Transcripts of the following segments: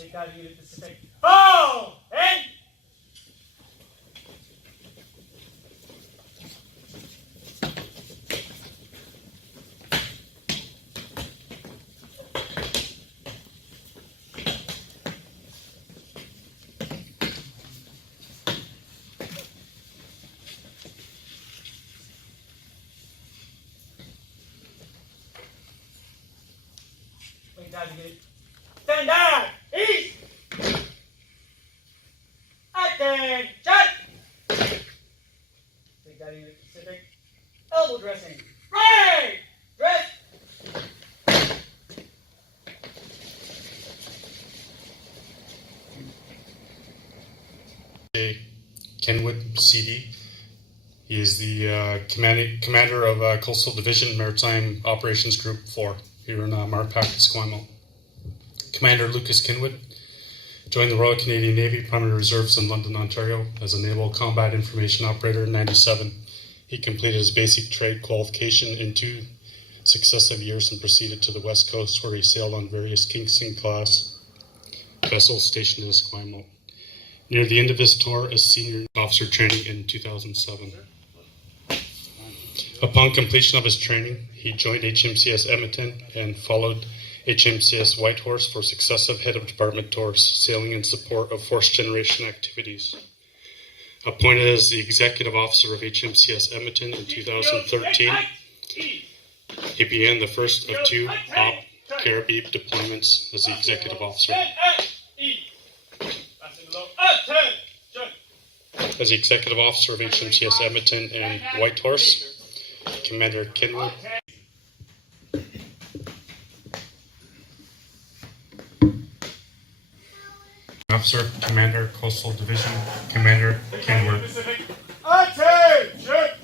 Take out Unit Pacific. Oh! And take out Unit. Stand down! East! Attention! Take out Unit Pacific. Elbow dressing. Right! Dress! Kenwood, CD. He is the commander of Coastal Division Maritime Operations Group 4 here in Marpac, Esquimalt. Commander Lucas Kenwood joined the Royal Canadian Navy Primary Reserves in London, Ontario as a Naval Combat Information Operator in '97. He completed his basic trade qualification in 2 successive years and proceeded to the West Coast where he sailed on various Kingston-class vessels stationed in Esquimalt. Near the end of his tour as senior officer training in 2007. Upon completion of his training, he joined HMCS Edmonton and followed HMCS Whitehorse for successive head of department tours, sailing in support of force generation activities. Appointed as the executive officer of HMCS Edmonton in 2013, he began the first of 2 Op Caribbean deployments as the executive officer. As the executive officer of HMCS Edmonton and Whitehorse, Commander Kenwood Officer, Commander, Coastal Division, Commander Kenwood. Attention!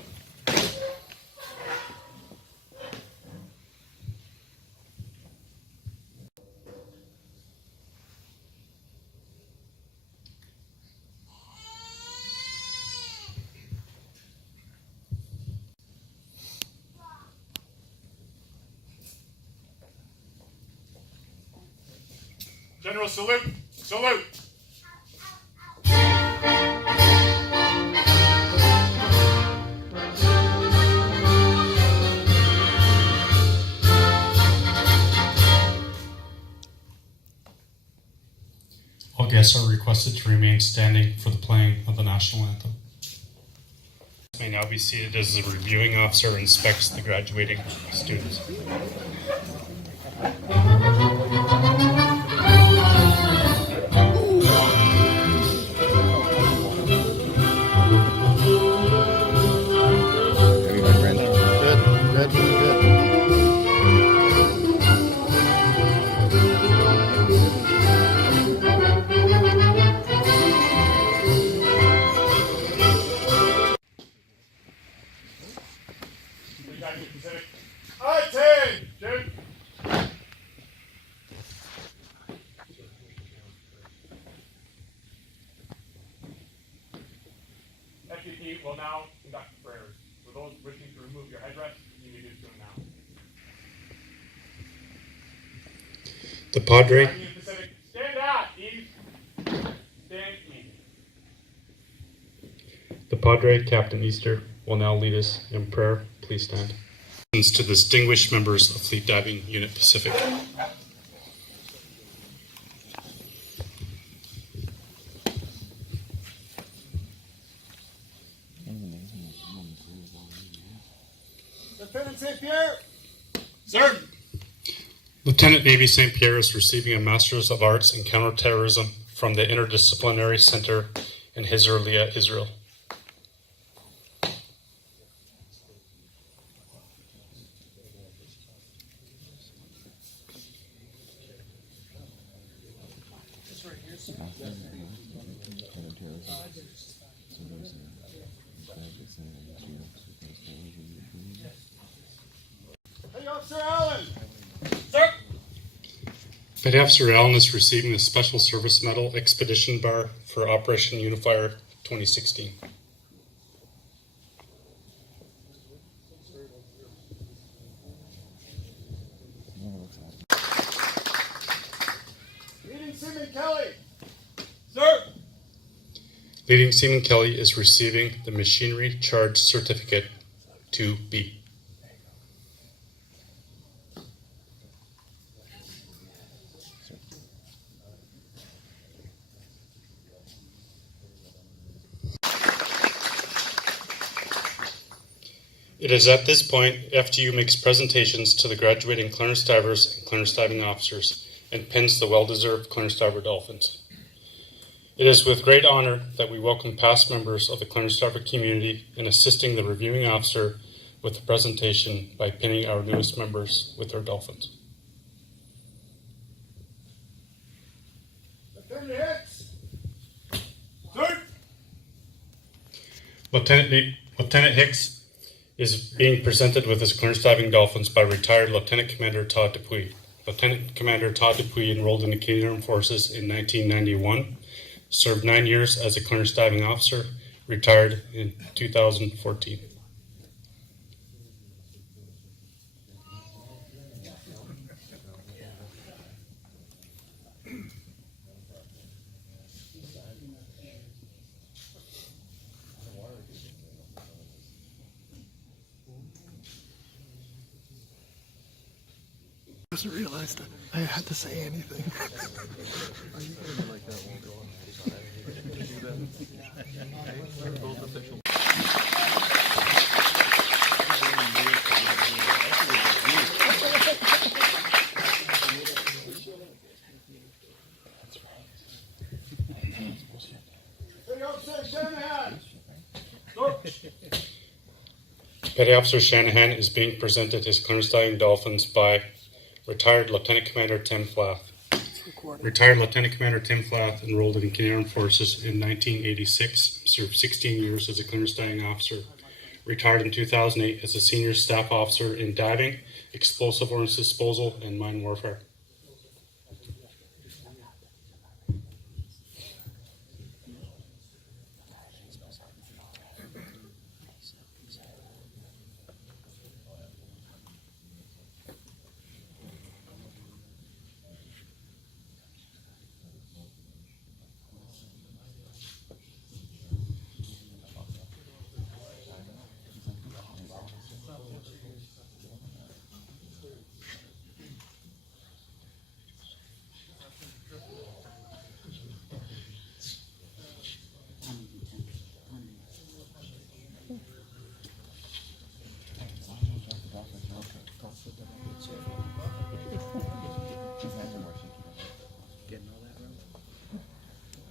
General, salute! Salute! All guests are requested to remain standing for the playing of the national anthem. May now be seated as the reviewing officer inspects the graduating students. Attention! FDP will now conduct prayers. For those wishing to remove your headdress, you may do so now. The Padre, Union Pacific, stand out, Eve. Stand easy. the Padre, Captain Easter, will now lead us in prayer. Please stand. To the distinguished members of Fleet Diving Unit Pacific. Lieutenant St. Pierre! Sir! Lieutenant Navy St. Pierre is receiving a Master's of Arts in Counterterrorism from the Interdisciplinary Center in Herzliya, Israel. Hey, Officer Allen! Sir! Petty Officer Allen is receiving the Special Service Medal Expedition Bar for Operation Unifier 2016. Meeting Seaman Keller! Leading Seaman Kelly is receiving the Machinery Charge Certificate 2B. It is at this point FGU makes presentations to the graduating Clarence Divers and Clarence Diving officers and pins the well-deserved Clarence Diver Dolphins. It is with great honor that we welcome past members of the Clarence Diver community in assisting the reviewing officer with the presentation by pinning our newest members with their dolphins. Lieutenant Hicks. Sir. Lieutenant Hicks is being presented with his Clarence Diving Dolphins by retired Lieutenant Commander Todd Dupuy. Lieutenant Commander Todd Dupuy enrolled in the Canadian Armed Forces in 1991, served 9 years as a Clarence Diving officer, retired in 2014. I wasn't realized that I had to say anything. Petty Officer Shanahan is being presented his Clarence Diving Dolphins by retired Lieutenant Commander Tim Flath. Retired Lieutenant Commander Tim Flath enrolled in the Canadian Armed Forces in 1986, served 16 years as a Clarence Diving officer, retired in 2008 as a senior staff officer in diving, explosive ordnance disposal, and mine warfare.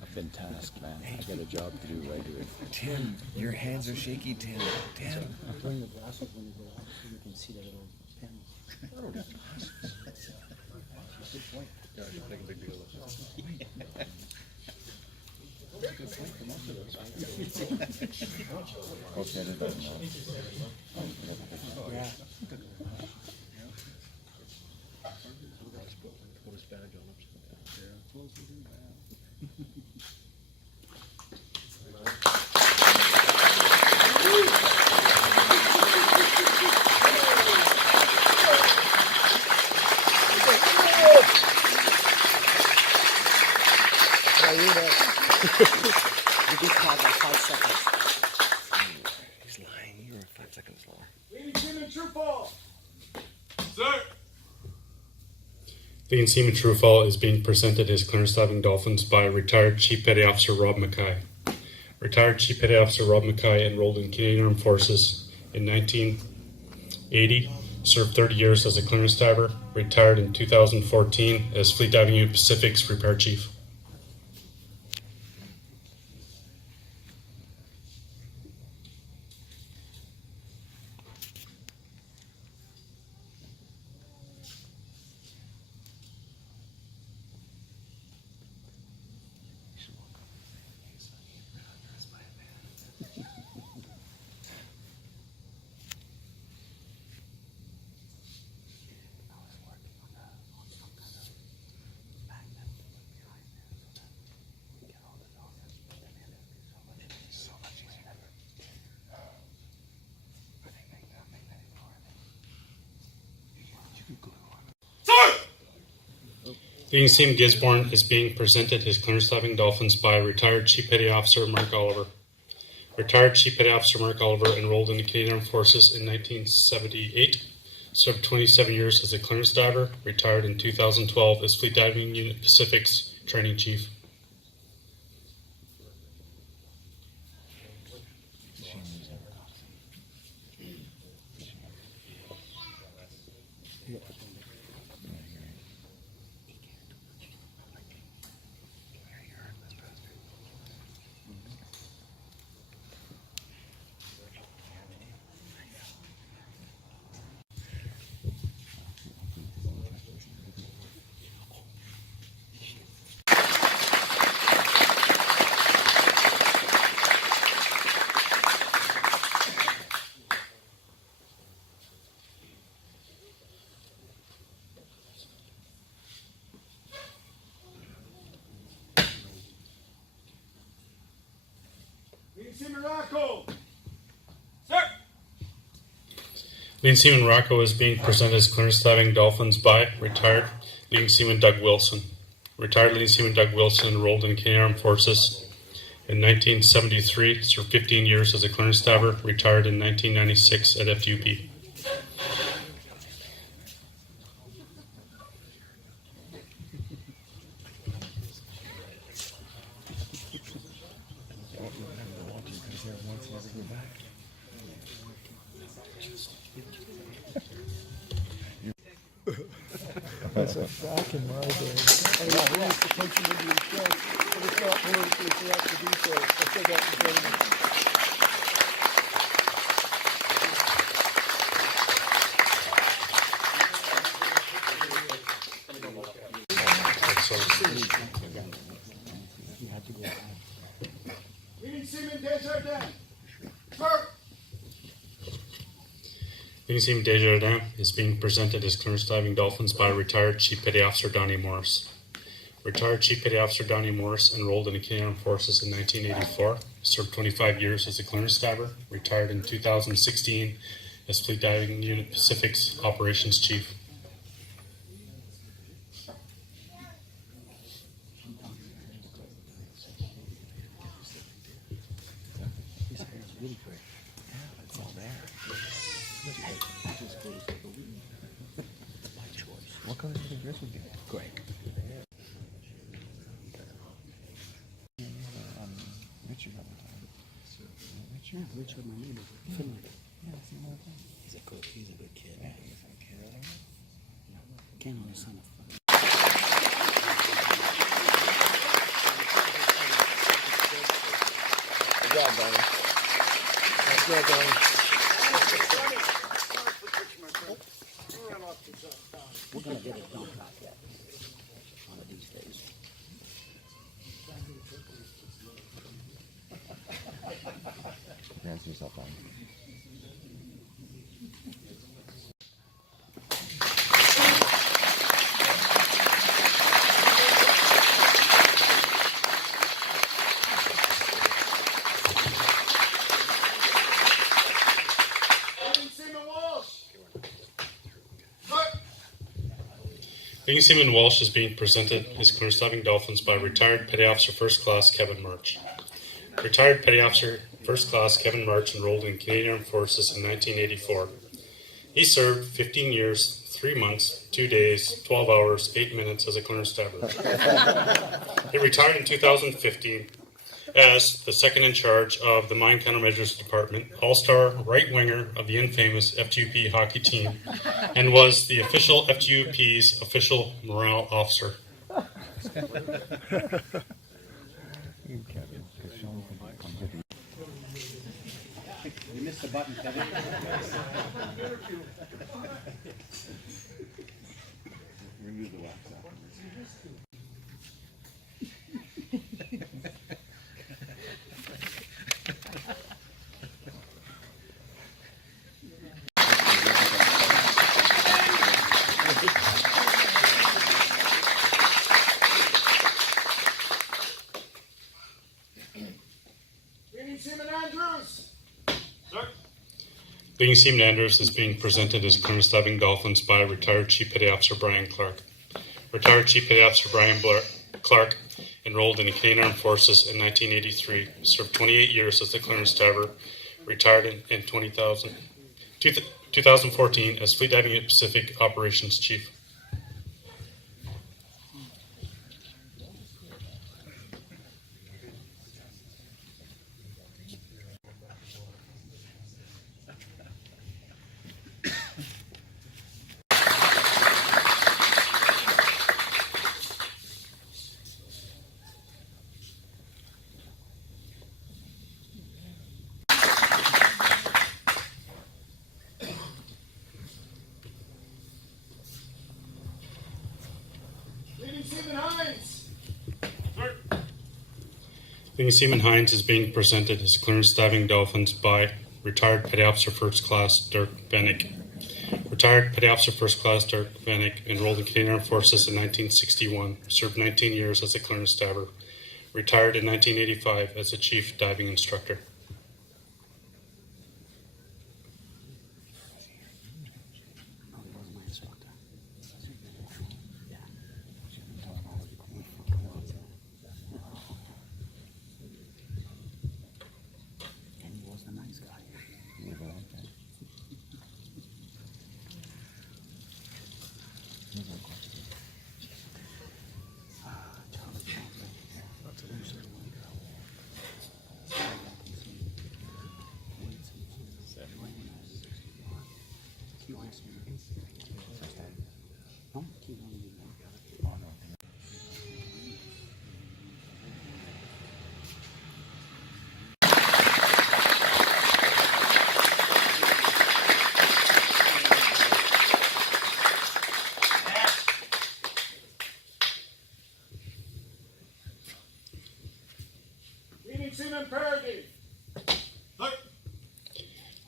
I've been tasked, man. I got a job to do right here. Tim, your hands are shaky, Tim. Tim. Bring the glasses when you go out so you can see the little pen. Good point. Make a big deal of it. Good point for most of us, right? Okay, I didn't know. Yeah. Put his badge on You beat Todd by 5 seconds. He's lying. You were 5 seconds lower. Leading Seaman Truffaut. Sir. Leading Seaman Truffaut is being presented his Clarence Diving Dolphins by retired Chief Petty Officer Rob Mackay. Retired Chief Petty Officer Rob Mackay enrolled in Canadian Armed Forces in 1980, served 30 years as a Clarence Diver, retired in 2014 as Fleet Diving Union Pacific's Repair Chief. Leading Seaman Gisborne is being presented his clearance diving Dolphins by retired Chief Petty Officer Mark Oliver. Retired Chief Petty Officer Mark Oliver enrolled in the Canadian Armed Forces in 1978, served 27 years as a clearance diver, retired in 2012 as Fleet Diving Unit Pacific's Training Chief. Leading Seaman Rocco. Sir! Leading Seaman Rocco is being presented as clearance diving Dolphins by retired Leading Seaman Doug Wilson. Retired Leading Seaman Doug Wilson enrolled in the Canadian Armed Forces in 1973, served 15 years as a clearance diver, retired in 1996 at FUP. That's a back in my day. Oh, yeah, he used to punch him into his chest, but it's not politically correct to do so. I said that to Brandon. Leading Seaman Desjardins. Sir! Leading Seaman Desjardins is being presented as clearance diving Dolphins by retired Chief Petty Officer Donnie Morris. Retired Chief Petty Officer Donnie Morris enrolled in the Canadian Armed Forces in 1984, served 25 years as a clearance diver, retired in 2016 as Fleet Diving Unit Pacific's Operations Chief. His hair is really great. Yeah, it's all there. Just goes to the weed. My choice. What color do you think yours would be? Greg. Richard all the time. Yeah, Richard, my neighbor. Finland. Yeah, that's the other thing. He's a good kid. Yeah, he's a kid. Can't only son of fun. Good job, Donnie. Nice job, Donnie. We're gonna get it done like that one of these days. Answer yourself, Donnie. Leading Seaman Walsh. Sir! Leading Seaman Walsh is being presented his clearance diving Dolphins by retired Petty Officer First Class Kevin March. Retired Petty Officer First Class Kevin March enrolled in Canadian Armed Forces in 1984. He served 15 years, 3 months, 2 days, 12 hours, 8 minutes as a clearance diver. He retired in 2015 as the second in charge of the Mine Countermeasures Department, all-star right winger of the infamous FGP hockey team, and was the official FGUP's official morale officer. You, Kevin. Because Sean comes with you. You missed the button, Kevin. Remove the wax afterwards. Leading Seaman Andrews. Sir? Leading Seaman Andrews is being presented as clearance diving Dolphins by retired Chief Petty Officer Brian Clark. Retired Chief Petty Officer Brian Clark enrolled in the Canadian Armed Forces in 1983. Served 28 years as a clearance diver. Retired in 2014 as Fleet Diving Pacific Operations Chief. Leading Seaman Hines is being presented as Clearance Diving Dolphins by Retired Petty Officer First Class Dirk Bennick. Retired Petty Officer First Class Dirk Bennick enrolled in Canadian Armed Forces in 1961, served 19 years as a clearance diver, retired in 1985 as a chief diving instructor.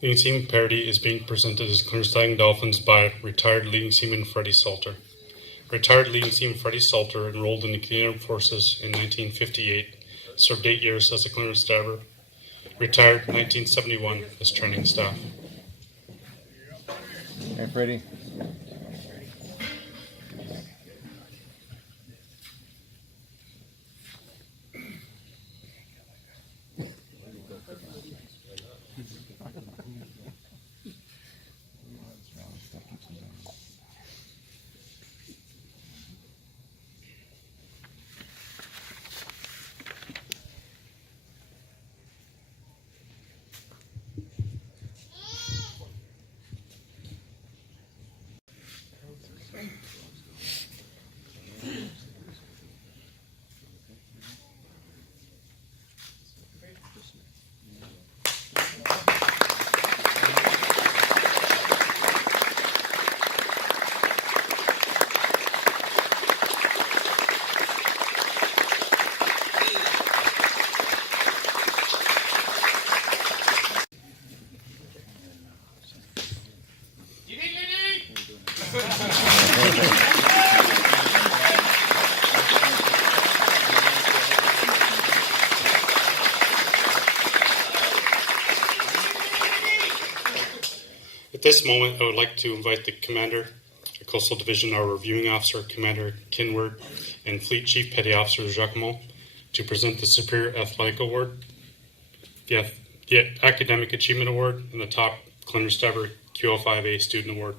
Leading Seaman Parody is being presented as Clearance Diving Dolphins by Retired Leading Seaman Freddie Salter. Retired Leading Seaman Freddie Salter enrolled in the Canadian Armed Forces in 1958, served 8 years as a clearance diver, retired in 1971 as training staff. Hey, Freddie. At this moment, I would like to invite the Commander of Coastal Division, our Reviewing Officer, Commander Kinward, and Fleet Chief Petty Officer Jacquemont to present the Superior Athletic Award, the Academic Achievement Award, and the Top Clearance Diver QL5A Student Award.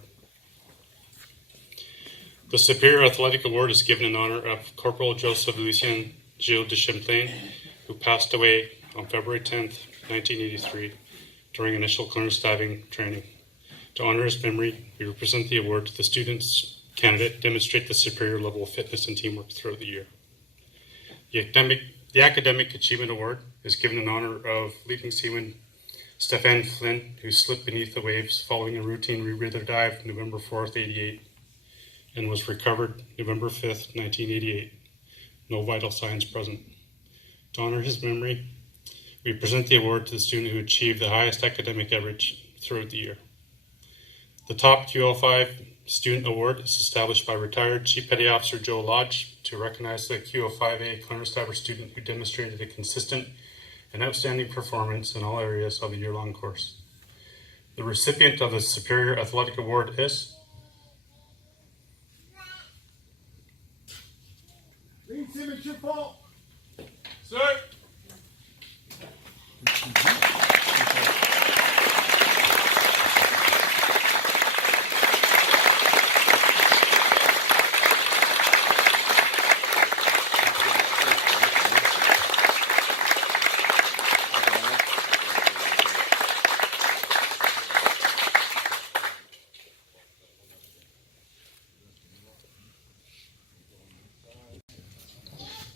The Superior Athletic Award is given in honor of Corporal Joseph Lucien Gilles de Champlain, who passed away on February 10th, 1983, during initial clearance diving training. To honor his memory, we present the award to the students candidate demonstrate the superior level of fitness and teamwork throughout the year. The Academic Achievement Award is given in honor of Leading Seaman Stefan Flynn, who slipped beneath the waves following a routine rebreather dive November 4th, 88, and was recovered November 5th, 1988. No vital signs present. To honor his memory, we present the award to the student who achieved the highest academic average throughout the year. The Top QL5 Student Award is established by retired Chief Petty Officer Joe Lodge to recognize the QL5A clearance diver student who demonstrated a consistent and outstanding performance in all areas of the year-long course. The recipient of the Superior Athletic Award is Seaman, true fault. Sir.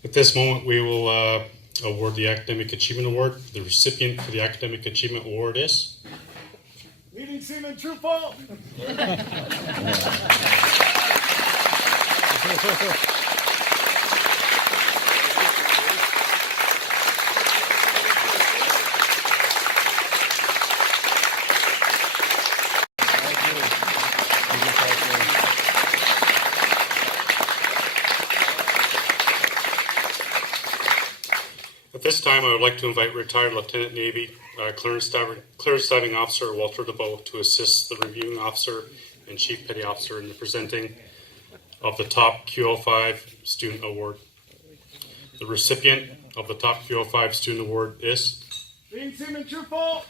At this moment, we will award the Academic Achievement Award. The recipient for the Academic Achievement Award is Leading Seaman, true fault. At this time, I would like to invite retired Lieutenant Navy Clearance Diving Officer Walter DeBow to assist the reviewing officer and Chief Petty Officer in the presenting of the top QO5 Student Award. The recipient of the top QO5 Student Award is Leading Seaman, true fault.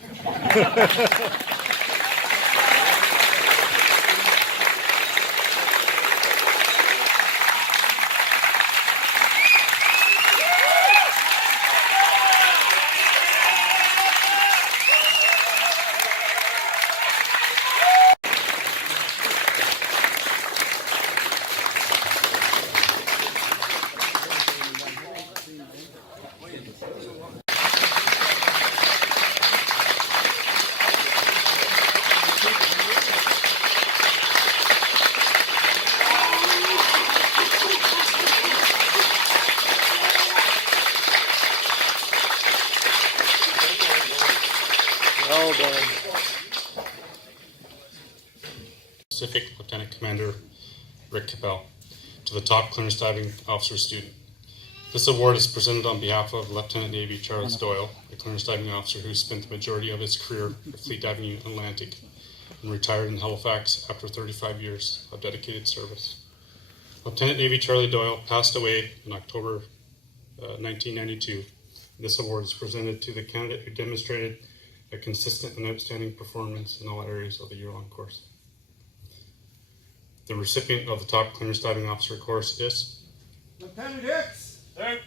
Well done. Pacific Lieutenant Commander Rick Capel to the top clearance diving officer student. This award is presented on behalf of Lieutenant Navy Charles Doyle, a clearance diving officer who spent the majority of his career at Fleet Diving Unit Atlantic and retired in Halifax after 35 years of dedicated service. Lieutenant Navy Charlie Doyle passed away in October 1992. This award is presented to the candidate who demonstrated a consistent and outstanding performance in all areas of the year-long course. The recipient of the top clearance diving officer course is Lieutenant Hicks. Sir.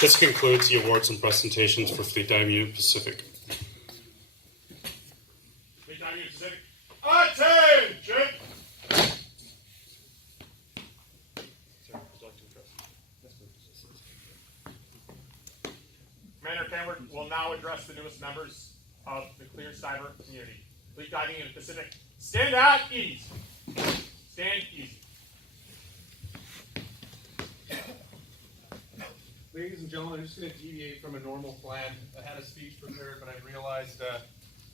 This concludes the awards and presentations for Fleet Diving Unit Pacific. Fleet Diving Unit Pacific. Attention! Commander Kenward will now address the newest members of the Clear Cyber community. Fleet Diving Unit Pacific, stand at ease. Stand easy. Ladies and gentlemen, I'm just going to deviate from a normal plan. I had a speech prepared, but I realized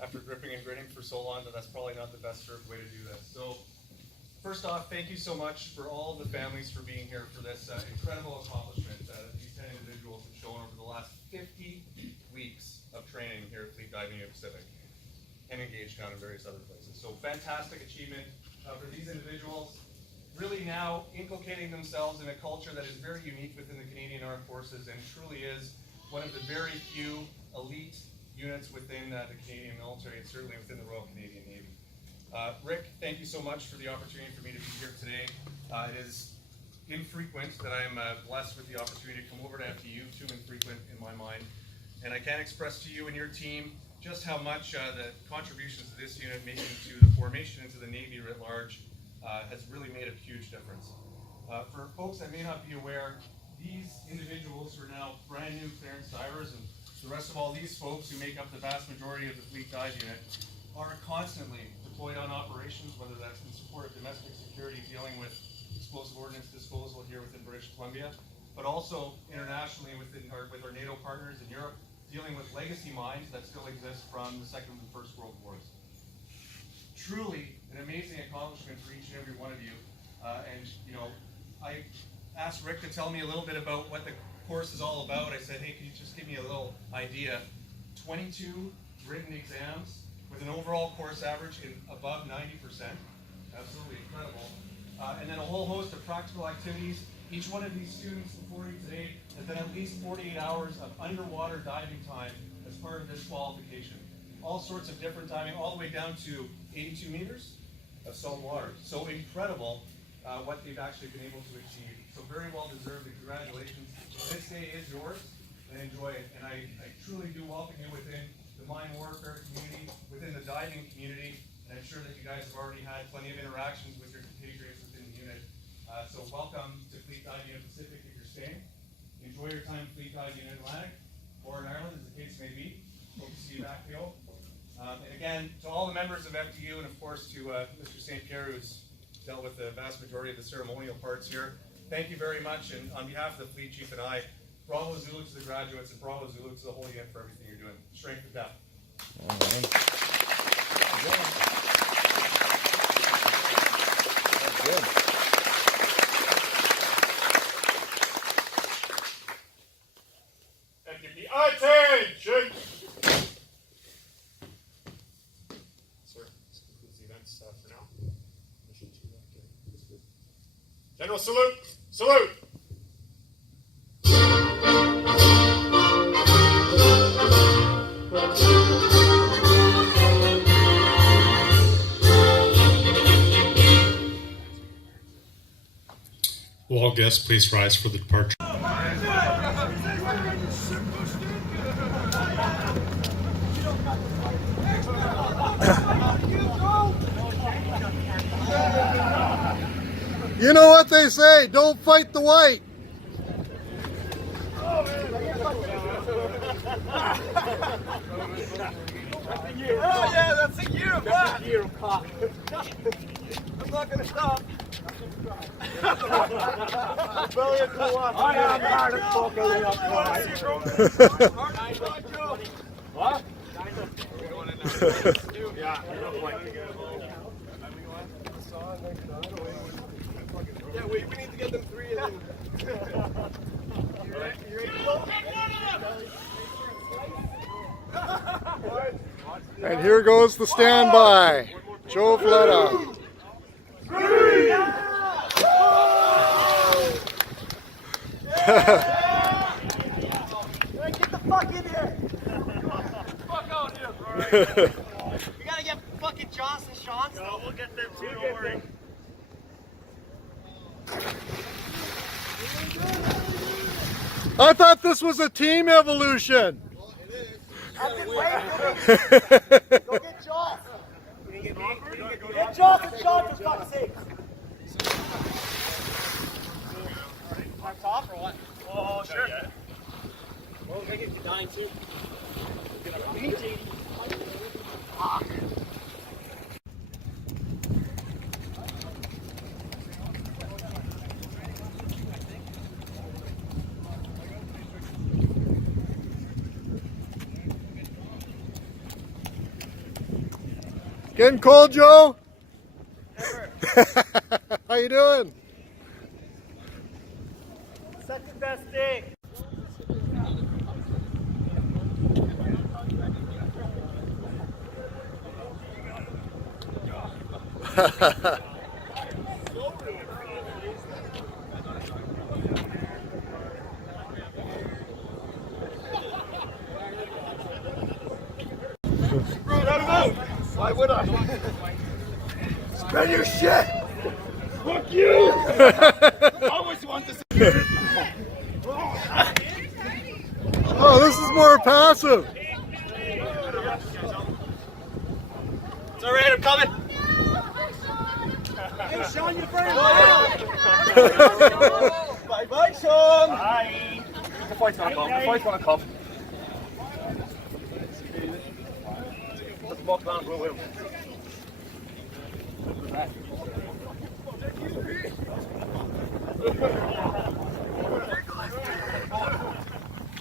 after gripping and grinning for so long that that's probably not the best served way to do this. So, first off, thank you so much for all of the families for being here for this incredible accomplishment that these 10 individuals have shown over the last 50 weeks of training here at Fleet Diving Unit Pacific and engaged down in various other places. So, fantastic achievement for these individuals. Really now inculcating themselves in a culture that is very unique within the Canadian Armed Forces and truly is one of the very few elite units within the Canadian military and certainly within the Royal Canadian Navy. Rick, thank you so much for the opportunity for me to be here today. It is infrequent that I'm blessed with the opportunity to come over to FDU, too infrequent in my mind. And I can express to you and your team just how much the contributions of this unit making to the formation into the Navy writ large has really made a huge difference. For folks that may not be aware, these individuals who are now brand new clearance divers and the rest of all these folks who make up the vast majority of the Fleet Dive Unit are constantly deployed on operations, whether that's in support of domestic security, dealing with explosive ordnance disposal here within British Columbia, but also internationally with our NATO partners in Europe, dealing with legacy mines that still exist from the Second and First World Wars. Truly an amazing accomplishment for each and every one of you. And you know, I asked Rick to tell me a little bit about what the course is all about. I said, hey, can you just give me a little idea? 22 written exams with an overall course average in above 90%. Absolutely incredible. And then a whole host of practical activities. Each one of these students before you today has done at least 48 hours of underwater diving time as part of this qualification. All sorts of different diving, all the way down to 82 meters of salt water. So incredible what they've actually been able to achieve. So very well deserved, and congratulations. This day is yours, and enjoy it. And I truly do welcome you within the mine warfare community, within the diving community, and I'm sure that you guys have already had plenty of interactions with your compatriots within the unit. So welcome to Fleet Diving Pacific if you're staying. Enjoy your time Fleet Diving in Atlantic or in Ireland, as the case may be. Hope to see you back, Theo. And again, to all the members of FDU, and of course to Mr. St. Pierre, who's dealt with the vast majority of the ceremonial parts here, thank you very much. And on behalf of the Fleet Chief and I, bravo Zulu to the graduates, and bravo Zulu to the whole unit for everything you're doing. Strength of depth. All right. That's good. FDP, attention! Sir, this concludes the events for now. Mission 2 active. General salute! Salute! Will all guests please rise for the departure? You know what they say, don't fight the white. Oh yeah, that's a year of that. That's a year of cock. I'm not gonna stop. Brilliant to watch. I am hard as fuck on the outside. What? Yeah, yeah, we need to get them 3 and then. You ready to go? And here goes the standby. Joe Fletta. Get the fuck in here! Fuck out here! We gotta get fucking Johnson shots. No, we'll get them too, don't worry. I thought this was a team evolution. I've been waiting. Go get Joss. Get Joss and Sean for fuck's sake. Time top or what? Oh, sure. Well, we're gonna get to 9 too. We need to. Getting cold, Joe? How you doing? Second best day. Why would I? Spread your shit! Fuck you! I always want to see. Oh, this is more passive. It's alright, I'm coming. Hey, Sean, you're very Bye bye, Sean. Bye. The fight's gonna come. The fight's gonna come. Let's walk down, we'll win.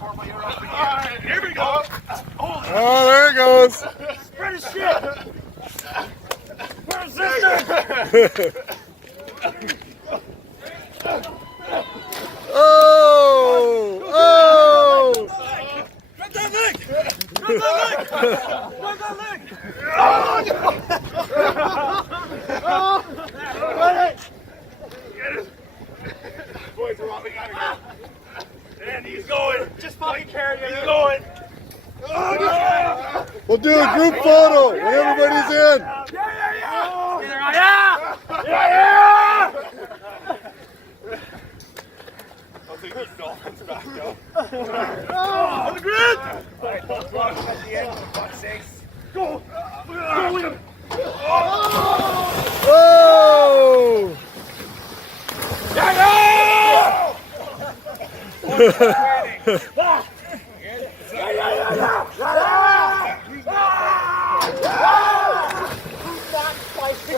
Alright, here we go. Oh, there it goes. Spread his shit. Where's sister? Oh! Oh! Grab that leg. Grab that leg. Grab that leg. Boys, we gotta go. And he's going. Just fucking carry him. He's going. We'll do a group photo when everybody's in. I'll take these dolphins back, though. On the grid. Alright, let's run at the end, for fuck's sakes. Go. Oh!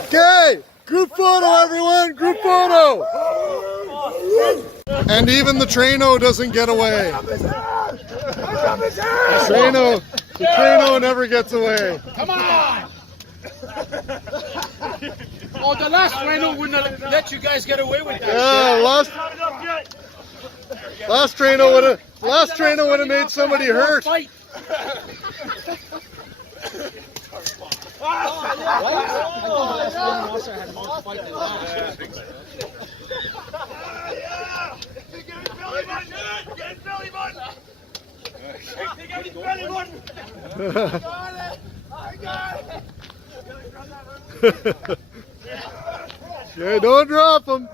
Okay, group photo, everyone. Group photo. And even the Traino doesn't get away. The Traino never gets away. Come on. Oh, the last Traino wouldn't have let you guys get away with that. Yeah, last Traino would have made somebody hurt. Fight. Okay, don't drop them.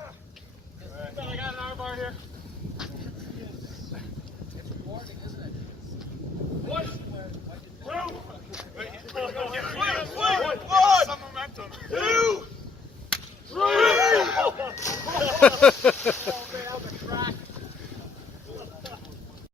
I got an arm bar here. One, two,